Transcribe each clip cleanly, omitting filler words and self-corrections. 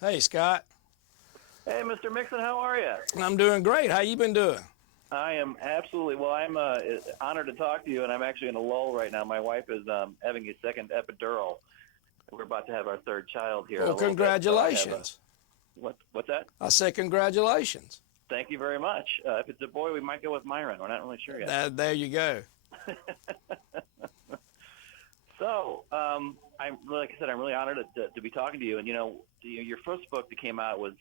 Hey, Scott. Hey, Mr. Mixon, how are you? I'm doing great. How you been doing? I am absolutely well. I'm honored to talk to you, and I'm actually in a lull right now. My wife is having a second epidural. We're about to have our third child here in Well, a little bit. So I have congratulations. what's that? I say congratulations. Thank you very much. If it's a boy, we might go with Myron. We're not really sure yet. There you go. So, I'm like I said, I'm really honored to be talking to you. And your first book that came out was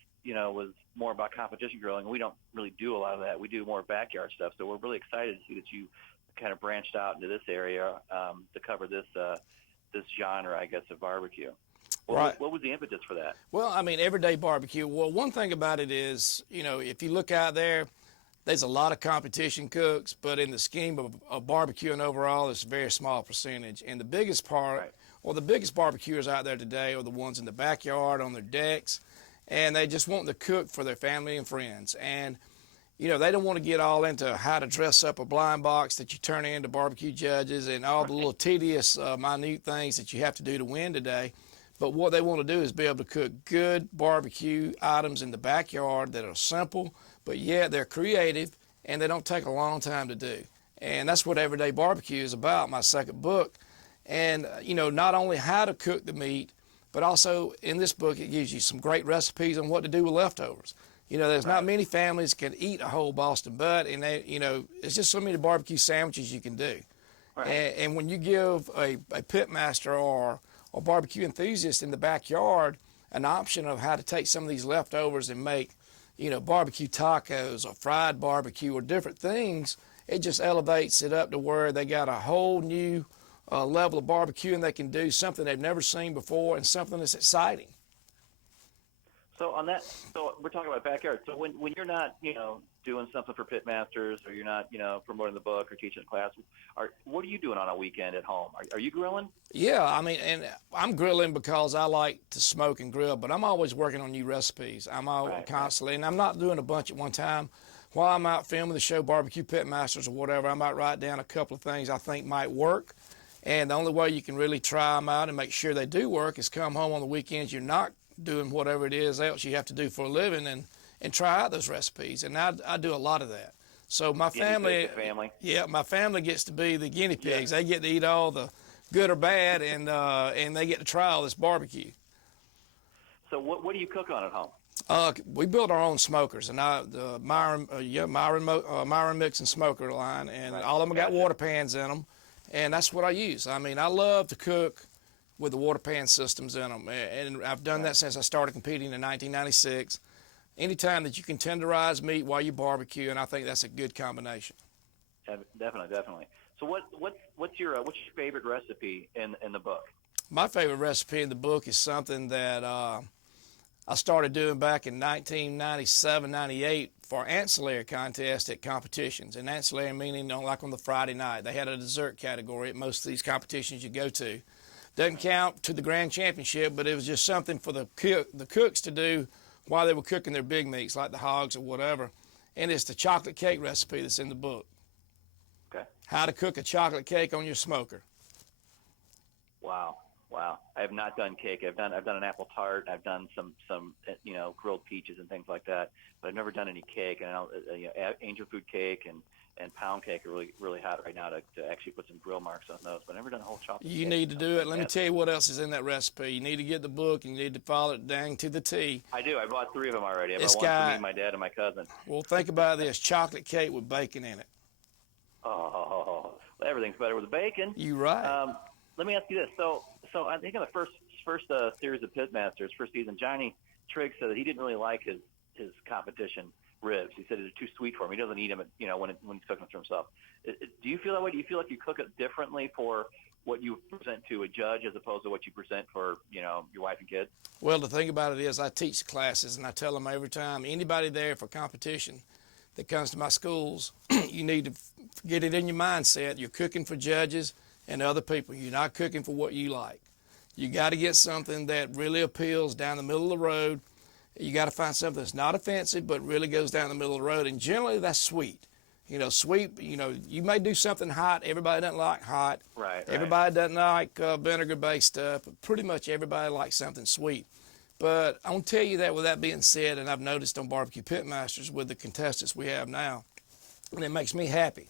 more about competition grilling. We don't really do a lot of that. We do more backyard stuff. So we're really excited to see that you kind of branched out into this area to cover this genre, I guess, of barbecue. Right. What was the impetus for that? Well, I mean, everyday barbecue. Well, one thing about it is, if you look out there, there's a lot of competition cooks, but in the scheme of barbecuing overall, it's a very small percentage. And the biggest part, Right. or the biggest barbecuers out there today are the ones in the backyard, on their decks, and they just want to cook for their family and friends. And they don't want to get all into how to dress up a blind box that you turn into barbecue judges and all the little tedious, minute things that you have to do to win today. But what they want to do is be able to cook good barbecue items in the backyard that are simple, but yet they're creative and they don't take a long time to do. And that's what Everyday Barbecue is about, my second book. And, not only how to cook the meat, but also in this book, it gives you some great recipes on what to do with leftovers. There's not many families can eat a whole Boston butt, and it's just so many barbecue sandwiches you can do. Right. And when you give a pitmaster or barbecue enthusiast in the backyard an option of how to take some of these leftovers and make, barbecue tacos or fried barbecue or different things, it just elevates it up to where they got a whole new level of barbecue, and they can do something they've never seen before and something that's exciting. So we're talking about backyard. So when you're not, doing something for Pitmasters, or you're not, promoting the book or teaching a class, what are you doing on a weekend at home? Are you grilling? Yeah, I mean, and I'm grilling because I like to smoke and grill, but I'm always working on new recipes. I'm constantly, and I'm not doing a bunch at one time. While I'm out filming the show Barbecue Pitmasters or whatever, I might write down a couple of things I think might work. And the only way you can really try them out and make sure they do work is come home on the weekends. You're not doing whatever it is else you have to do for a living, and try out those recipes. And I do a lot of that. So my family, yeah, my family gets to be the guinea pigs. Yeah. They get to eat all the good or bad, and they get to try all this barbecue. So what do you cook on at home? We build our own smokers, and the Myron Mixon smoker line, and all of them got water pans in them, and that's what I use. I mean, I love to cook with the water pan systems in them, and I've done that since I started competing in 1996. Anytime that you can tenderize meat while you barbecue, and I think that's a good combination. Definitely. So what's your favorite recipe in the book? My favorite recipe in the book is something that I started doing back in 1997, 98 for ancillary contest at competitions. And ancillary meaning like on the Friday night. They had a dessert category at most of these competitions you go to. Doesn't count to the grand championship, but it was just something for the cooks to do while they were cooking their big meats, like the hogs or whatever. And it's the chocolate cake recipe that's in the book. Okay. How to cook a chocolate cake on your smoker. Wow. I have not done cake. I've done an apple tart. I've done some grilled peaches and things like that, but I've never done any cake. And angel food cake and pound cake are really hot right now to actually put some grill marks on those, but I've never done a whole chocolate cake. You need to do it. Let me tell you what else is in that recipe. You need to get the book, and you need to follow it dang to the T. I do. I bought 3 of them already. I bought one for me, my dad, and my cousin. Well, think about this. Chocolate cake with bacon in it. Oh, everything's better with bacon. You right. Let me ask you this. So I think in the first series of Pitmasters, first season, Johnny Trigg said that he didn't really like his competition ribs. He said they're too sweet for him. He doesn't eat them, when he's cooking them for himself. Do you feel that way? Do you feel like you cook it differently for what you present to a judge as opposed to what you present for, your wife and kids? Well, the thing about it is I teach classes, and I tell them every time, anybody there for competition that comes to my schools, you need to get it in your mindset. You're cooking for judges and other people. You're not cooking for what you like. You got to get something that really appeals down the middle of the road. You got to find something that's not offensive but really goes down the middle of the road, and generally that's sweet. Sweet, you may do something hot. Everybody doesn't like hot. Right. Everybody doesn't like vinegar-based stuff, but pretty much everybody likes something sweet. But I want to tell you that with that being said, and I've noticed on Barbecue Pitmasters with the contestants we have now, and it makes me happy.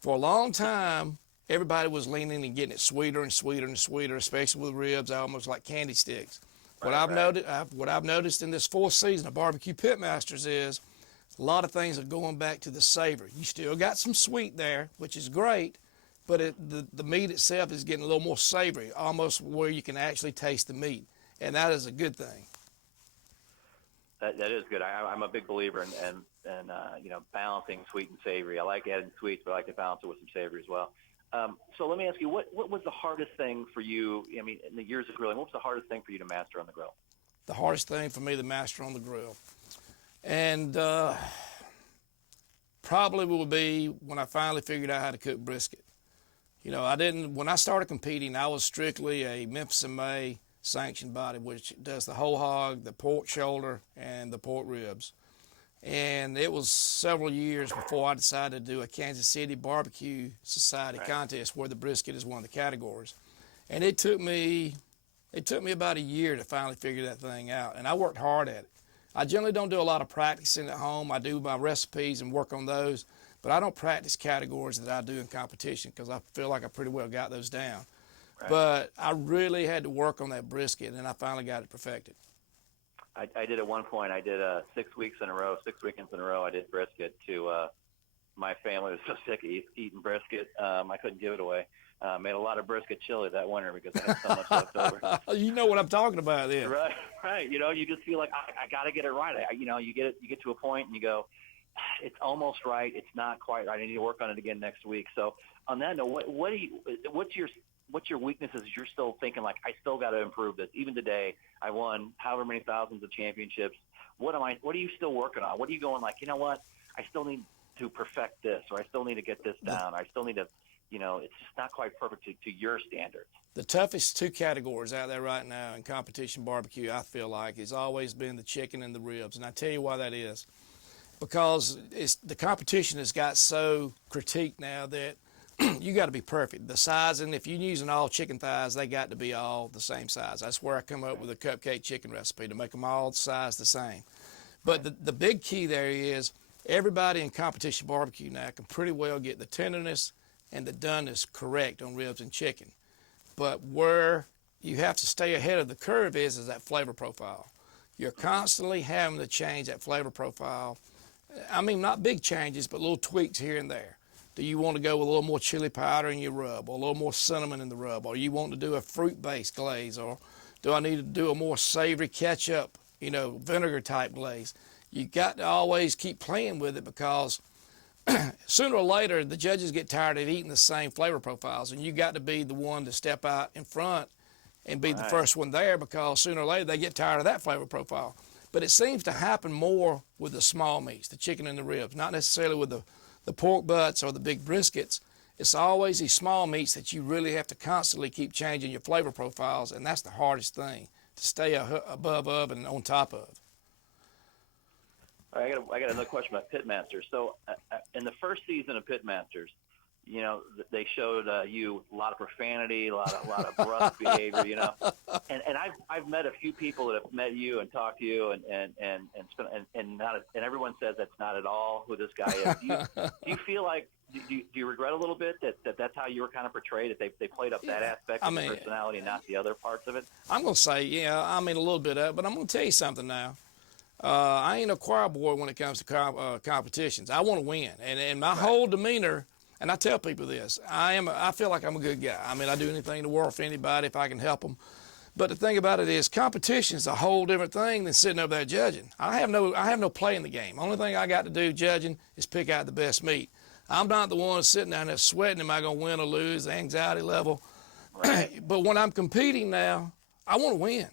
For a long time, everybody was leaning and getting it sweeter and sweeter and sweeter, especially with ribs, almost like candy sticks. What I've noticed in this fourth season of Barbecue Pitmasters is a lot of things are going back to the savory. You still got some sweet there, which is great, but the meat itself is getting a little more savory, almost where you can actually taste the meat, and that is a good thing. That is good. I'm a big believer in balancing sweet and savory. I like adding sweets, but I like to balance it with some savory as well. So let me ask you, what was the hardest thing for you? I mean, in the years of grilling, what was the hardest thing for you to master on the grill? The hardest thing for me to master on the grill, and probably will be when I finally figured out how to cook brisket. When I started competing, I was strictly a Memphis and May sanctioned body, which does the whole hog, the pork shoulder, and the pork ribs. And it was several years before I decided to do a Kansas City Barbecue Society contest where the brisket is one of the categories. And it took me about a year to finally figure that thing out, and I worked hard at it. I generally don't do a lot of practicing at home. I do my recipes and work on those, but I don't practice categories that I do in competition because I feel like I pretty well got those down. Right. But I really had to work on that brisket, and I finally got it perfected. I did at one point. I did 6 weekends in a row. I did brisket to my family was so sick of eating brisket. I couldn't give it away. Made a lot of brisket chili that winter because I had so much left over. You know what I'm talking about then. Right. You just feel like I got to get it right. You get to a point and you go, it's almost right. It's not quite right. I need to work on it again next week. So on that note, what's your weaknesses? You're still thinking like, I still got to improve this. Even today, I won however many thousands of championships. What are you still working on? What are you going like, you know what? I still need to perfect this, or I still need to get this down. I still need to, it's just not quite perfect to your standards. The toughest two categories out there right now in competition barbecue, I feel like, has always been the chicken and the ribs. And I tell you why that is. Because the competition has got so critiqued now that you got to be perfect. The sizing, if you're using all chicken thighs, they got to be all the same size. That's where I come up with a cupcake chicken recipe, to make them all size the same. But the big key there is everybody in competition barbecue now can pretty well get the tenderness and the doneness correct on ribs and chicken. But where you have to stay ahead of the curve is that flavor profile. You're constantly having to change that flavor profile. I mean, not big changes, but little tweaks here and there. Do you want to go with a little more chili powder in your rub, or a little more cinnamon in the rub, or you want to do a fruit-based glaze, or do I need to do a more savory ketchup, vinegar-type glaze? You got to always keep playing with it, because sooner or later the judges get tired of eating the same flavor profiles, and you got to be the one to step out in front and be the first one there, because sooner or later they get tired of that flavor profile. But it seems to happen more with the small meats, the chicken and the ribs, not necessarily with the pork butts or the big briskets. It's always these small meats that you really have to constantly keep changing your flavor profiles, and that's the hardest thing, to stay above of and on top of. All right, I got another question about Pitmasters. So in the first season of Pitmasters, they showed you a lot of profanity, a lot of brusque behavior, and I've met a few people that have met you and talked to you, and everyone says that's not at all who this guy is. Do you feel like, do you regret a little bit that that's how you were kind of portrayed, that they played up that aspect of your personality and not the other parts of it? I'm going to say, a little bit of it, but I'm going to tell you something now. I ain't a choir boy when it comes to competitions. I want to win, and my whole demeanor. And I tell people this, I feel like I'm a good guy. I mean, I do anything in the world for anybody if I can help them. But the thing about it is, competition is a whole different thing than sitting over there judging. I have no play in the game. Only thing I got to do judging is pick out the best meat. I'm not the one sitting down there sweating, am I going to win or lose, the anxiety level. Right. But when I'm competing now, I want to win.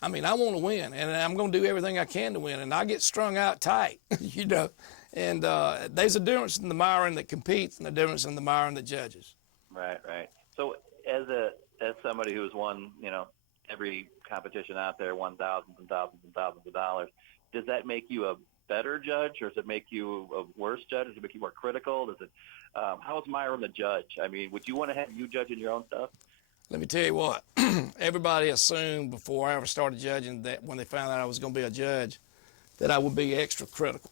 I want to win, and I'm going to do everything I can to win, and I get strung out tight, And there's a difference in the Myron that competes and a difference in the Myron that judges. Right. So as somebody who's won, every competition out there, won thousands and thousands and thousands of dollars, does that make you a better judge, or does it make you a worse judge? Does it make you more critical? How is Myron the judge? I mean, would you want to have you judging your own stuff? Let me tell you what, everybody assumed before I ever started judging that when they found out I was going to be a judge, that I would be extra critical.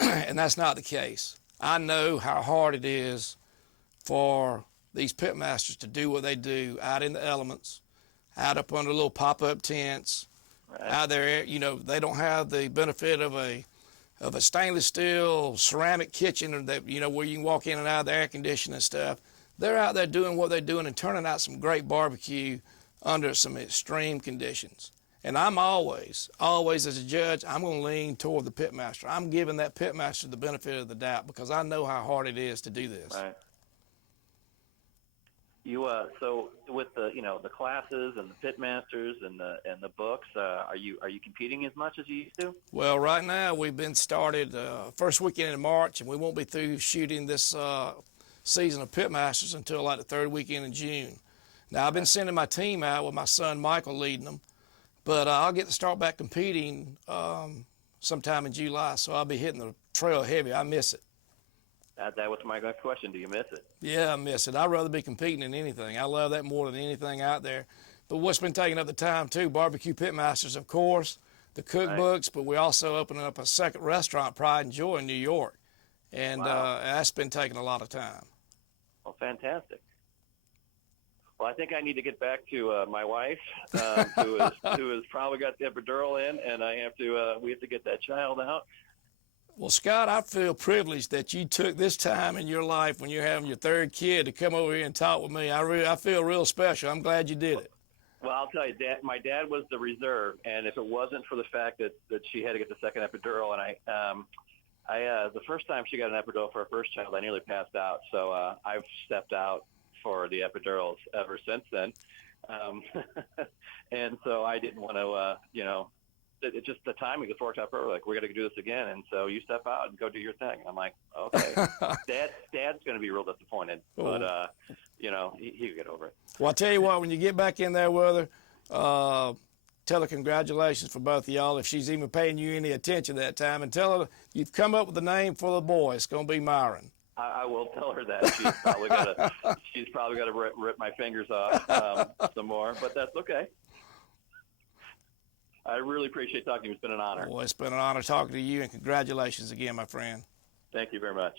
And that's not the case. I know how hard it is for these pitmasters to do what they do out in the elements, out up under little pop-up tents, out there. You know, they don't have the benefit of a stainless steel ceramic kitchen, or that, you know, where you can walk in and out of the air conditioning and stuff. They're out there doing what they're doing and turning out some great barbecue under some extreme conditions. And I'm always as a judge, I'm going to lean toward the pitmaster. I'm giving that pitmaster the benefit of the doubt because I know how hard it is to do this. Right. You so with the the classes and the pitmasters and the books, are you competing as much as you used to? Well, right now we've been started first weekend in March, and we won't be through shooting this season of pitmasters until like the third weekend in June. Now I've been sending my team out with my son Michael leading them, but I'll get to start back competing sometime in July, so I'll be hitting the trail heavy. I miss it. That was my next question. Do you miss it? Yeah, I miss it. I'd rather be competing than anything. I love that more than anything out there. But what's been taking up the time, too, barbecue pitmasters, of course, the cookbooks, but we're also opening up a second restaurant, Pride and Joy, in New York. And wow. That's been taking a lot of time. Well, fantastic. Well, I think I need to get back to my wife, who has probably got the epidural in, and we have to get that child out. Well, Scott, I feel privileged that you took this time in your life when you're having your third kid to come over here and talk with me. I feel real special. I'm glad you did it. Well, I'll tell you, my dad was the reserve, and if it wasn't for the fact that she had to get the second epidural, and the first time she got an epidural for her first child, I nearly passed out. So I've stepped out for the epidurals ever since then, and so I didn't want to, it just the timing just worked out perfect. Like, we're going to do this again, and so you step out and go do your thing. And I'm like, okay. Dad's going to be real disappointed, but he'll get over it. Well, I'll tell you what, when you get back in there with her, tell her congratulations for both of y'all if she's even paying you any attention that time, and tell her you've come up with a name for the boy. It's going to be Myron. I will tell her that. She's probably got to rip my fingers off some more, but that's okay. I really appreciate talking to you. It's been an honor. Well, it's been an honor talking to you, and congratulations again, my friend. Thank you very much.